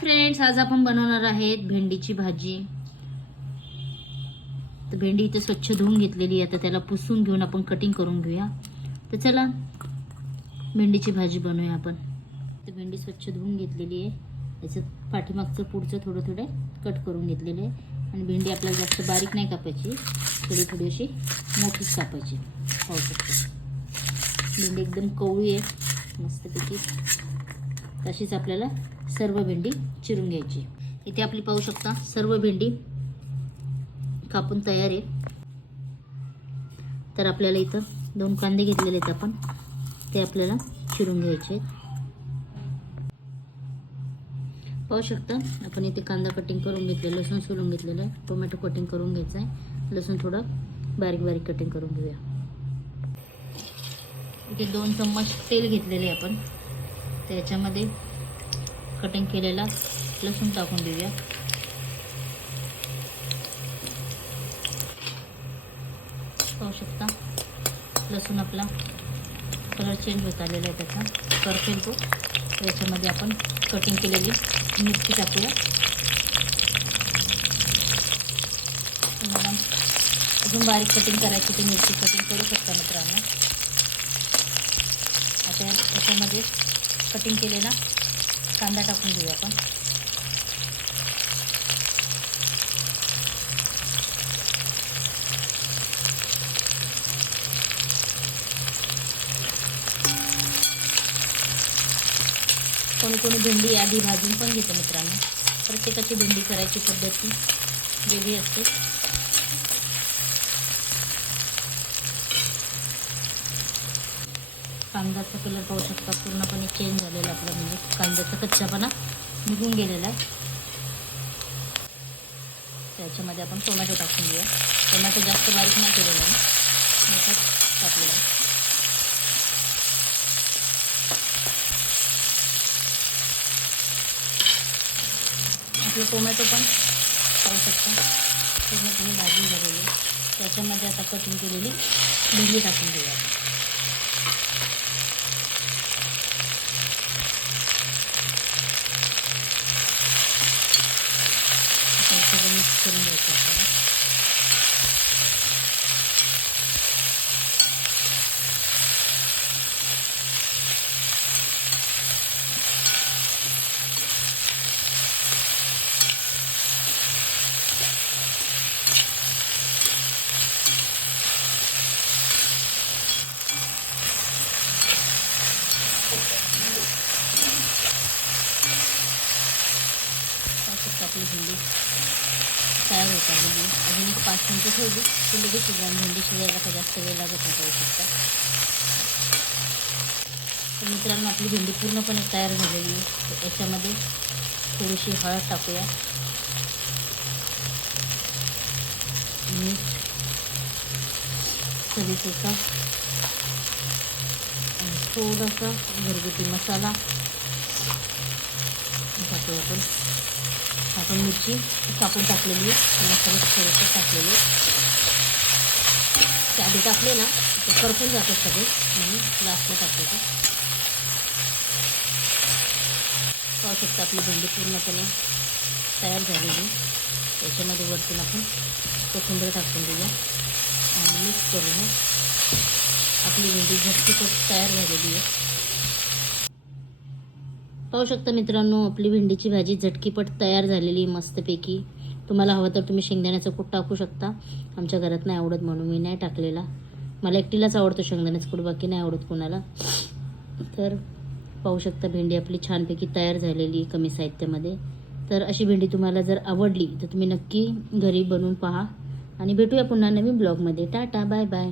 Friends आज आपण बनवणार आहेत भेंडीची भाजी. तर भेंडी इथे स्वच्छ धुवून घेतलेली आहे आता त्याला पुसून घेऊन आपण कटिंग करून घेऊया. तर चला भेंडीची भाजी बनवूया आपण. तर भेंडी स्वच्छ धुवून घेतलेली आहे. त्याचं पाठीमागचं पुढचं थोडं थोडं कट करून घेतलेलं आहे. आणि भेंडी आपल्याला जास्त बारीक नाही कापायची. थोडी थोडी अशी मोठीच कापायची. पाहू शकतो. भेंडी एकदम कवळी आहे. मस्तपैकी तशीच आपल्याला सर्व भेंडी चिरून घ्यायची. इथे आपली पाहू शकता सर्व भेंडी कापून तयार आहे तर आपल्याला इथं दोन कांदे घेतलेले आहेत आपण. ते आपल्याला चिरून घ्यायचे आहेत. पाहू शकता आपण इथे कांदा कटिंग करून घेतलेलं लसूण सोलून घेतलेलं आहे. टोमॅटो कटिंग करून घ्यायचं आहे. लसूण थोडं बारीक बारीक कटिंग करून घेऊया. इथे दोन चम्मच तेल घेतलेले आपण. त्याच्यामध्ये कटिंग केलेला लसूण टाकून देऊया. पाहू शकता लसूण आपला कलर चेंज होत आलेला आहे त्याचा. करपेल तो. याच्यामध्ये आपण कटिंग केलेली मिरची टाकूया. अजून बारीक कटिंग करायची ती मिरची कटिंग करू शकता मित्रांनो. आता याच्यामध्ये कटिंग केलेला. कांदा टाकून घेऊया आपण. कोणी कोणी भेंडी आधी भाजून पण घेतो मित्रांनो. प्रत्येकाची भेंडी करायची पद्धती वेगळी असते. कांद्याचा कलर पाहू शकता पूर्णपणे चेंज झालेला आपला म्हणजे कांद्याचा कच्चापणा निघून गेलेला आहे. त्याच्यामध्ये आपण टोमॅटो टाकून घेऊया. टोमॅटो जास्त बारीक नाही केलेला आहे. टाकलेला आहे. आपलं टोमॅटो पण पाहू शकता. पूर्णपणे भाजून झालेली त्याच्यामध्ये आता कटिंग केलेली भेंडी टाकून घेऊया करून घ्यायचं आपल्याला पाहू शकता आपली भेंडी. तयार होत म्हणजे अजून एक पाच मिनटं ठेवली की लगेच शिजवा म्हणजे भेंडी शिजायला का जास्त वेळ लागत नाही पाहू शकता. तर मित्रांनो आपली भेंडी पूर्णपणे तयार झालेली आहे. याच्यामध्ये थोडीशी हळद टाकूया. मीठ चवीपुरता थोडासा घरगुती मसाला. टाकूया आपण आपण मिरची कापून टाकलेली मसाला थोडंसं टाकलेली ते आधी टाकले ना, ते करपून जातात सगळे. म्हणून लास्टला टाकायचं पाहू शकता आपली भेंडी पूर्णपणे तयार झालेली त्याच्यामध्ये वरतून आपण कोथिंबीर टाकून देऊया. आणि मिक्स करून आपली भेंडी झटकीपट तयार झालेली आहे. पाहू शकता मित्रांनो आपली भेंडीची भाजी झटकीपट तयार झालेली आहे मस्तपैकी. तुम्हाला हवं तर तुम्ही शेंगदाण्याचं कूट टाकू शकता. आमच्या घरात नाही आवडत म्हणून मी नाही टाकलेला. मला एकटीलाच आवडतो शेंगदाण्याचं कूट बाकी नाही आवडत कोणाला. तर पाहू शकता भेंडी आपली छानपैकी तयार झालेली आहे कमी साहित्यामध्ये. तर अशी भेंडी तुम्हाला जर आवडली तर तुम्ही नक्की घरी बनवून पहा. आणि भेटूया पुन्हा नवीन ब्लॉगमध्ये. Tata bye bye.